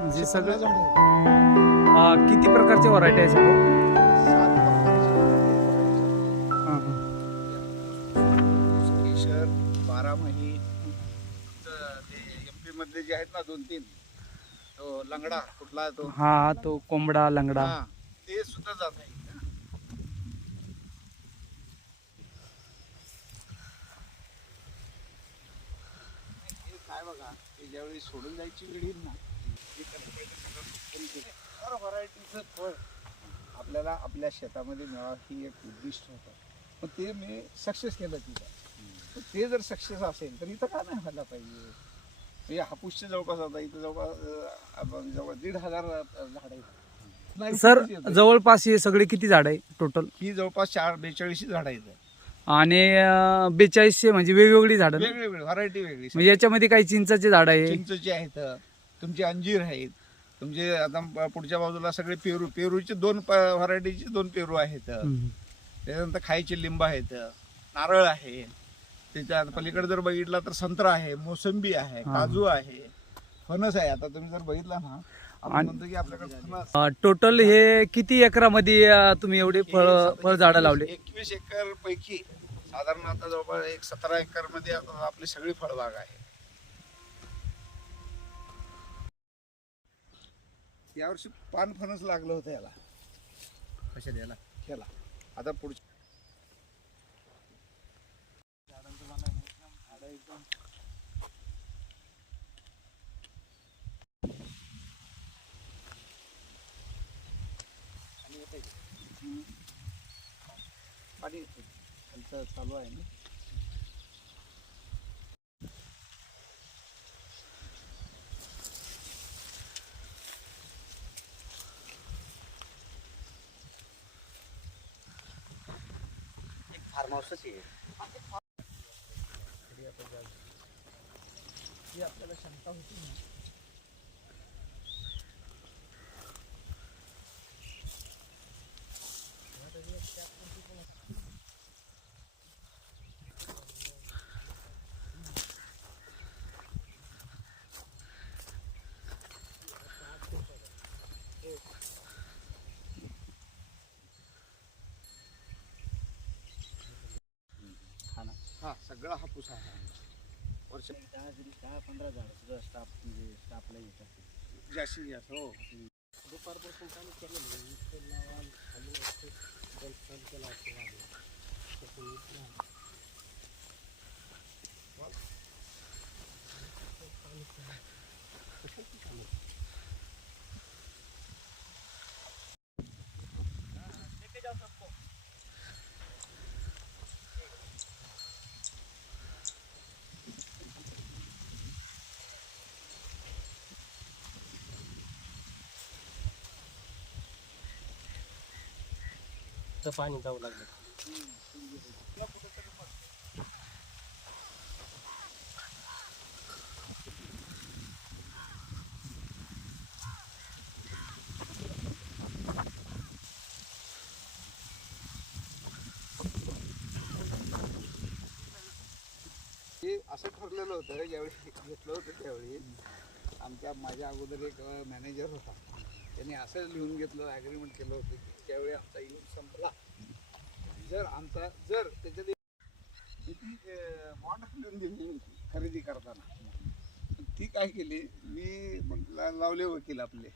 म्हणजे सगळं किती प्रकारचे व्हरायटी आहे सगळं? 12 MP मधले जे आहेत ना 2-3 तो लंगडा कुठला तो हा तो कोंबडा लंगडा ते सुद्धा जात आहे. काय बघा ते ज्यावेळी सोडून जायची वेळ येईल ना व्हरायटीचं फळ आपल्याला आपल्या शेतामध्ये मिळावं ही एक उद्दिष्ट होतं. पण ते मी सक्सेस केलं तिथं. ते जर सक्सेस असेल तर इथं का नाही व्हायला पाहिजे. म्हणजे हापूसच्या जवळपास आता इथं जवळपास जवळ 1,500 झाड आहेत. सर जवळपास हे सगळे किती झाड आहे टोटल? ही जवळपास 42 झाड आहेत आणि 4200 म्हणजे वेगवेगळी झाडं, वेगवेगळी व्हरायटी वेगळी. म्हणजे याच्यामध्ये काही चिंचाचे झाड आहे, चिंचचे आहेत, तुमचे अंजीर आहेत, तुमचे आता पुढच्या बाजूला सगळे पेरूचे 2 व्हरायटीचे 2 पेरू आहेत. त्याच्यानंतर खायचे लिंब आहेत, नारळ आहे. त्याच्या पलीकडे जर बघितला तर संत्रा आहे, मोसंबी आहे, काजू आहे, फणस आहे. आता तुम्ही जर बघितला ना आपण म्हणतो की आपल्याकडे फणस. टोटल हे किती एकरामध्ये तुम्ही एवढे फळ झाडं लावले? 21 एकर पैकी साधारण आता जवळपास 17 एकर मध्ये आपली सगळी फळबाग आहे. यावर्षी पान फणस लागलं होतं याला. कशा द्यायला ह्याला आता पुढच्या पाणी चालू आहे ना. फार्म हाऊसच आहे. आपल्याला शंका होती ना. हा सगळा हापूस आहे. वर्ष 10-15 झाड सुद्धा स्टाफ म्हणजे स्टाफला येतात जास्तीत जास्त. हो दुपारपासून चालू केलं तर पाणी जाऊ लागलं. असं ठरलेलं होतं ज्यावेळी घेतलं होतं त्यावेळी माझ्या अगोदर एक मॅनेजर होता, त्यांनी असं लिहून घेतलं, ॲग्रीमेंट केलं होतं की ज्यावेळी आमचा यूज संपला, जर त्याच्यात बॉन्ड लिहून दिली खरेदी करताना, ती काय केली, मी मग लावले वकील आपले,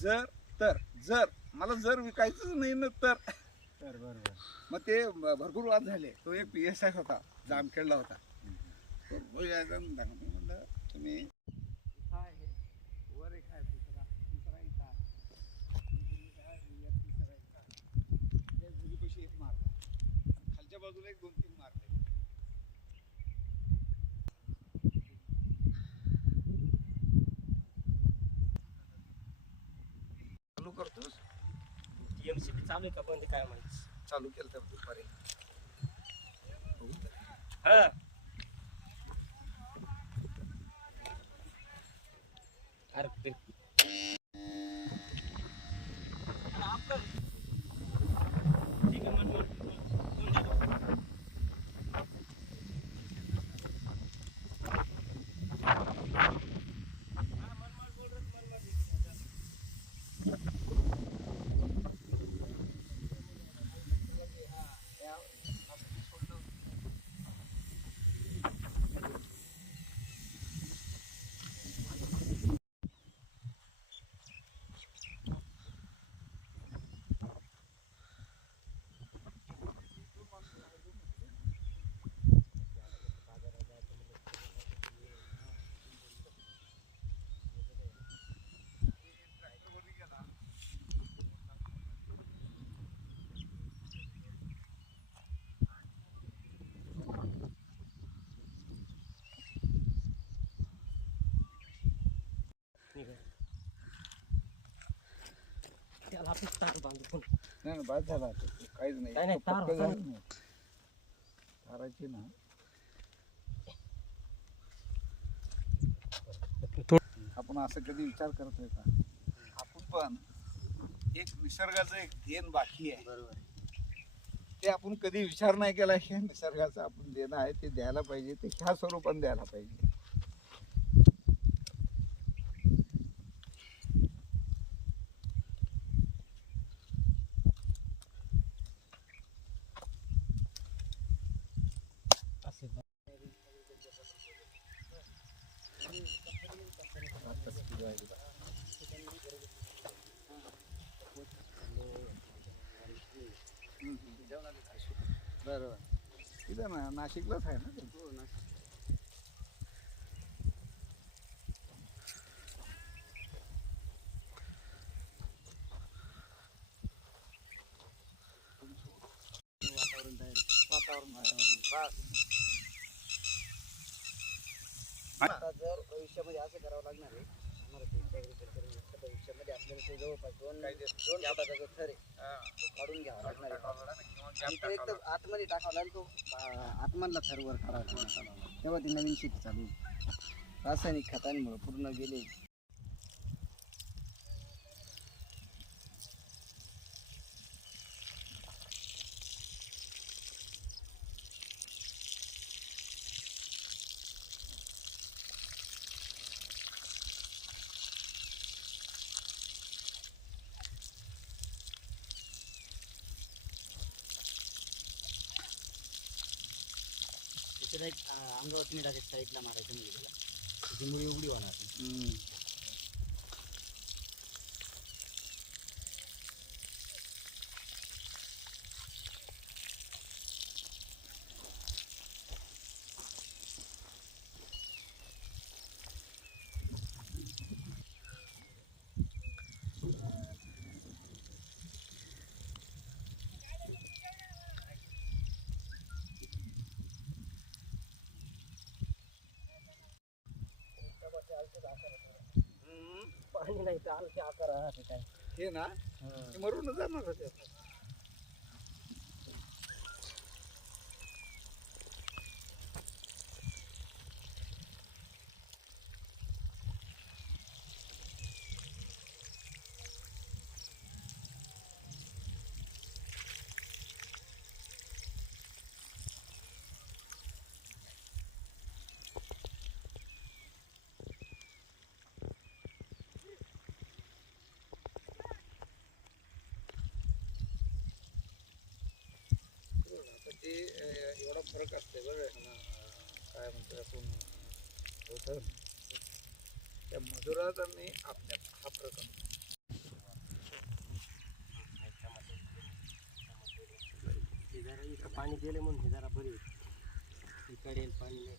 जर मला जर विकायचंच नाही ना तर बरोबर. मग ते भरपूर वाद झाले. तो एक PSI होता, जामखेडला होता, तो यायचा म्हणलं तुम्ही इथं आहे, वर एक आहे, तिसरा इथं आहे, त्या जुगीपाशी एक मारला, खालच्या बाजूला एक 2-3 मारले. चालू करतोस, TMCP चालू आहे का बंद काय माहिती. चालू केलं तर दुपारी हा अरे ते ठीक आहे मन त्याला आपण तार बांधू. नाही बाद झाला आता. काहीच नाही, नाही, तार पक्कं होता. झालं नाही. ताराची ना आपण असं कधी विचार करतोय का, आपण पण एक निसर्गाचं एक देण बाकी आहे, बरोबर. ते आपण कधी विचार नाही केला हे निसर्गाचं आपण देणं आहे ते द्यायला पाहिजे, ते ह्या स्वरूपाने द्यायला पाहिजे. असे बरोबर, तिथं ना नाशिकलाच आहे ना ते. आता जर भविष्यामध्ये असं करावं लागणार आहे आम्हाला भविष्यामध्ये आपल्याला ते जवळपास दोन फुटाचा जो थर आहे तो काढून घ्यावा लागणार आहे आणि तो एकदम आतमध्ये टाकावा लागेल, तो आतमधला थर वर काढावा लागणार, तेव्हा ती नवीन शेती चालू होईल. रासायनिक खतांमुळे पूर्ण गेले. त्याला एक अंगावरती डायरेक्ट साईडला मारायचं म्हणजे त्याला त्याची मुळी उघडी होणार नाही. पाणी नाही तर आलते आकार राहते काय हे ना ते मरून जाणार होते. ते एवढा फरक असते बरं काय म्हणतो आपण होतं त्या मजुरात आणि आपल्यात हा फरक असतो. पाणी दिले म्हणून हे जरा बरी कडेल पाणी नाही.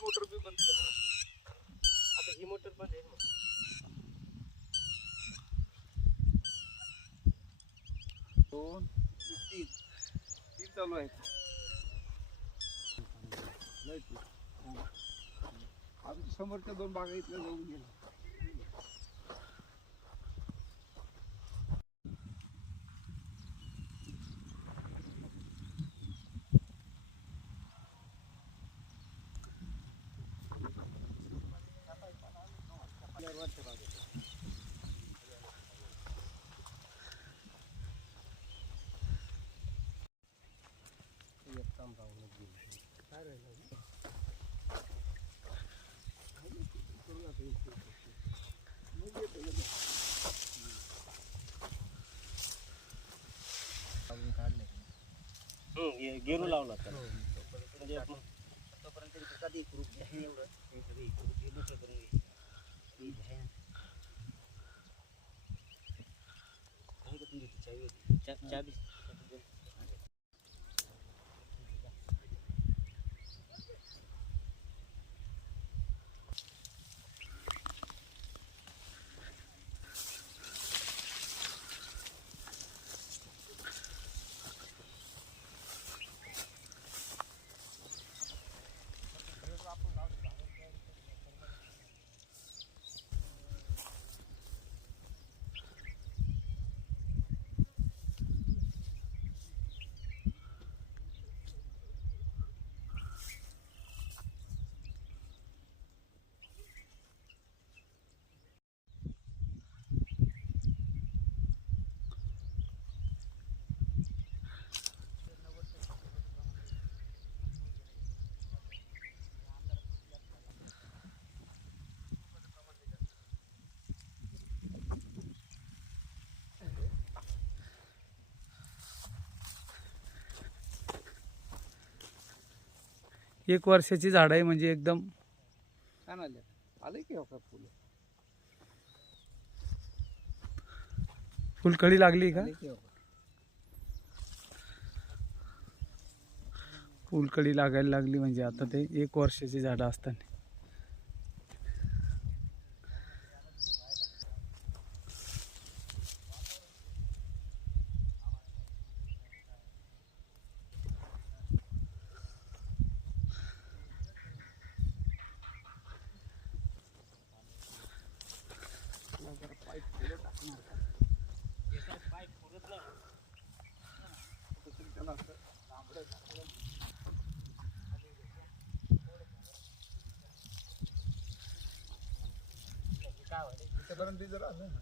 मोटर बी बंद केलं आता ही मोटर बंद आहे मग. 2 3 चालू आहे. आमच्या समोरच्या 2 बागा इथल्या जाऊन गेल्या. गेरू लावला तोपर्यंत कधी ग्रुप आहे एवढं चाबी. एक वर्षाची झाड आहे म्हणजे एकदम छान आले आले की हो का फुलं फुलकळी लागली का? आले की हो का? फुलकळी लागायला लागली म्हणजे आता ते एक वर्षाची झाडं असताना. इथपर्यंत जर आलं ना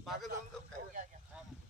मागं जाऊन काय